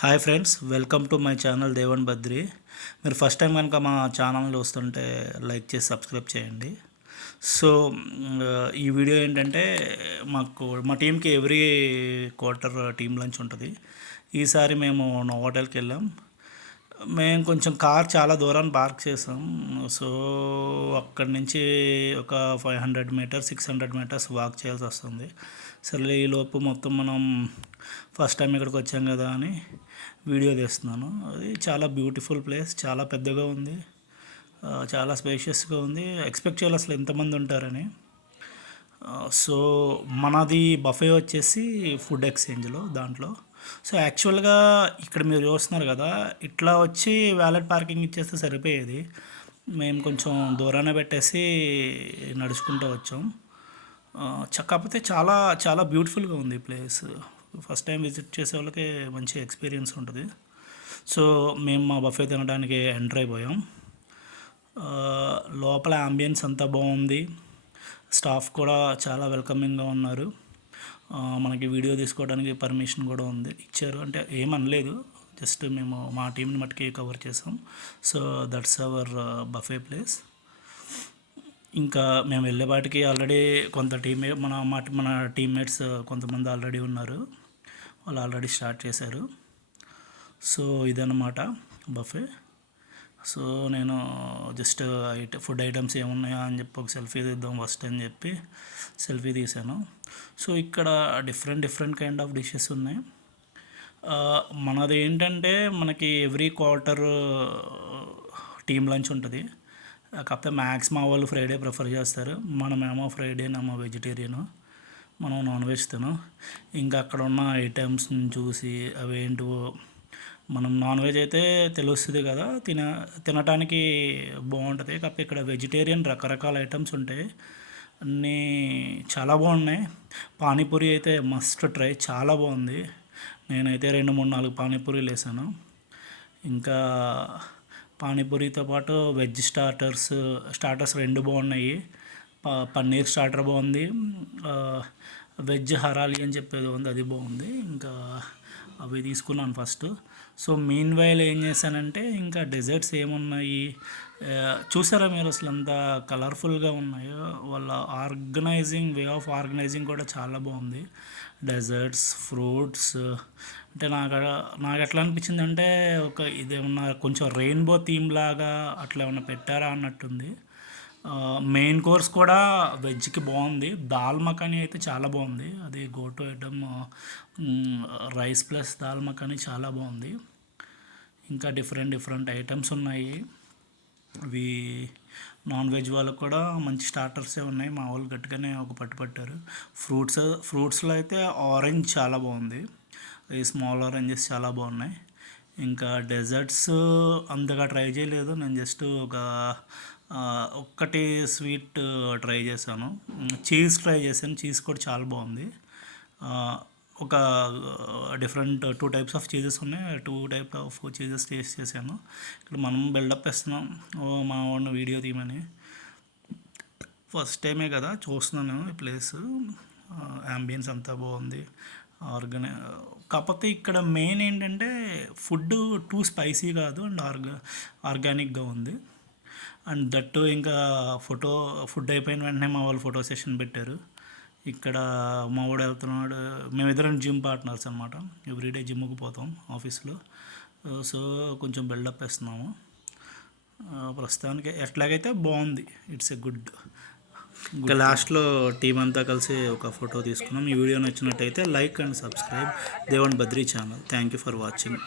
Hi friends, welcome to my channel Devan Badri. మీరు first time కనుక మా ఛానల్ని వస్తుంటే లైక్ చేసి సబ్స్క్రైబ్ చేయండి. సో ఈ వీడియో ఏంటంటే మా టీంకి ఎవ్రీ క్వార్టర్ టీం లంచ్ ఉంటుంది. ఈసారి మేము హోటల్కి వెళ్ళాం. మేము కొంచెం కార్ చాలా దూరాన్ని పార్క్ చేసాం. సో అక్కడి నుంచి ఒక 500 మీటర్స్ 600 మీటర్స్ వాక్ చేయాల్సి వస్తుంది. సరే ఈలోపు మొత్తం మనం ఫస్ట్ టైం ఇక్కడికి వచ్చాం కదా అని వీడియో తీస్తున్నాను. అది చాలా బ్యూటిఫుల్ ప్లేస్, చాలా పెద్దగా ఉంది, చాలా స్పేషియస్గా ఉంది. ఎక్స్పెక్ట్ చేయాలి అసలు ఎంతమంది ఉంటారని. సో మనది బఫే వచ్చేసి ఫుడ్ ఎక్స్చేంజ్లో దాంట్లో. సో యాక్చువల్గా ఇక్కడ మీరు చూస్తున్నారు కదా, ఇట్లా వచ్చి వ్యాలెట్ పార్కింగ్ ఇచ్చేస్తే సరిపోయేది. మేము కొంచెం దూరాన పెట్టేసి నడుచుకుంటూ వచ్చాం. కాకపోతే చాలా చాలా బ్యూటిఫుల్గా ఉంది ప్లేస్. ఫస్ట్ టైం విజిట్ చేసే వాళ్ళకి మంచి ఎక్స్పీరియన్స్ ఉంటుంది. సో మేము మా బఫే తినడానికి ఎంటర్ అయిపోయాం. లోపల అంబియన్స్ అంతా బాగుంది. స్టాఫ్ కూడా చాలా వెల్కమింగ్గా ఉన్నారు. మనకి వీడియో తీసుకోవడానికి పర్మిషన్ కూడా ఇచ్చారు. అంటే ఏమనలేదు, జస్ట్ మేము మా టీంని మట్టుకి కవర్ చేసాం. So that's our buffet place. ఇంకా మేము వెళ్ళేపాటికి ఆల్రెడీ కొంత మన టీమ్మేట్స్ కొంతమంది ఆల్రెడీ ఉన్నారు. వాళ్ళు ఆల్రెడీ స్టార్ట్ చేశారు. సో ఇదన్నమాట బఫే. సో నేను జస్ట్ ఫుడ్ ఐటమ్స్ ఏమున్నాయా అని చెప్పి ఒక సెల్ఫీ తీద్దాం ఫస్ట్ అని చెప్పి సెల్ఫీ తీశాను. సో ఇక్కడ డిఫరెంట్ కైండ్ ఆఫ్ డిషెస్ ఉన్నాయి. మనది ఏంటంటే మనకి ఎవ్రీ క్వార్టర్ టీమ్ లంచ్ ఉంటుంది. కాకపోతే మ్యాక్స్ మా వాళ్ళు ఫ్రైడే ప్రిఫర్ చేస్తారు. మనమేమో ఫ్రైడేనేమో వెజిటేరియను, మనం నాన్ వెజ్ తినం. ఇంకా అక్కడ ఉన్న ఐటమ్స్ని చూసి అవేంటో, మనం నాన్ వెజ్ అయితే తెలుస్తుంది కదా, తినటానికి బాగుంటుంది. కాకపోతే ఇక్కడ వెజిటేరియన్ రకరకాల ఐటమ్స్ ఉంటాయి, అన్నీ చాలా బాగున్నాయి. పానీపూరి అయితే మస్ట్ ట్రై, చాలా బాగుంది. నేనైతే 2, 3, 4 పానీపూరీలు వేసాను. ఇంకా పానీపూరితో పాటు వెజ్ స్టార్టర్స్ 2 బాగున్నాయి. పన్నీర్ స్టార్టర్ బాగుంది, వెజ్ హరాలి అని చెప్పేది ఉంది, అది బాగుంది. ఇంకా అవి తీసుకున్నాను ఫస్ట్. సో మీన్ వైల్ ఏం చేశానంటే, ఇంకా డెజర్ట్స్ ఏమున్నాయి చూసారా మీరు, అసలు అంత కలర్ఫుల్గా ఉన్నాయో. వాళ్ళ వే ఆఫ్ ఆర్గనైజింగ్ కూడా చాలా బాగుంది. డెజర్ట్స్, ఫ్రూట్స్, అంటే నాకు ఎట్లా అనిపించింది అంటే, ఇదేమన్నా కొంచెం రెయిన్బో థీమ్ లాగా అట్లా ఏమన్నా పెట్టారా అన్నట్టుంది. మెయిన్ కోర్స్ కూడా వెజ్కి బాగుంది. దాల్ మఖానీ అయితే చాలా బాగుంది. అది go to item. Rice plus dal makhani చాలా బాగుంది. ఇంకా డిఫరెంట్ ఐటమ్స్ ఉన్నాయి. ఇవి నాన్ వెజ్ వాళ్ళకు కూడా మంచి స్టార్టర్సే ఉన్నాయి. మా వాళ్ళు గట్టిగానే ఒక పట్టారు. ఫ్రూట్స్లో అయితే ఆరెంజ్ చాలా బాగుంది. ఈ స్మాల్ ఆరెంజెస్ చాలా బాగున్నాయి. ఇంకా డెజర్ట్స్ అంతగా ట్రై చేయలేదు. నేను జస్ట్ ఒక్కటి స్వీట్ ట్రై చేశాను. చీజ్ ట్రై చేశాను. చీజ్ కూడా చాలా బాగుంది. ఒక డిఫరెంట్ 2 టైప్స్ ఆఫ్ చీజెస్ ఉన్నాయి. 2 టైప్ ఆఫ్ చీజెస్ టేస్ట్ చేశాను. ఇక్కడ మనం బిల్డప్ ఇస్తున్నాం మా వాడిని వీడియో తీయమని. ఫస్ట్ టైమే కదా చూస్తున్నాను ఈ ప్లేస్. అంబియన్స్ అంతా బాగుంది. కాకపోతే ఇక్కడ మెయిన్ ఏంటంటే ఫుడ్ టూ స్పైసీ కాదు అండ్ ఆర్గానిక్గా ఉంది. అండ్ దట్టు ఇంకా ఫుడ్ అయిపోయిన వెంటనే మా వాళ్ళు ఫోటో సెషన్ పెట్టారు. ఇక్కడ మా వాడు వెళ్తున్నాడు. మేమిద్దరం జిమ్ పార్ట్నర్స్ అనమాట. ఎవ్రీడే జిమ్కి పోతాం ఆఫీస్లో. సో కొంచెం బిల్డప్ వేస్తున్నాము. ప్రస్తుతానికి ఎట్లాగైతే బాగుంది. It's a good. ఇంకా లాస్ట్లో టీం అంతా కలిసి ఒక ఫోటో తీసుకున్నాం. ఈ వీడియో నచ్చినట్టయితే like and subscribe Devan Badri channel. Thank you for watching.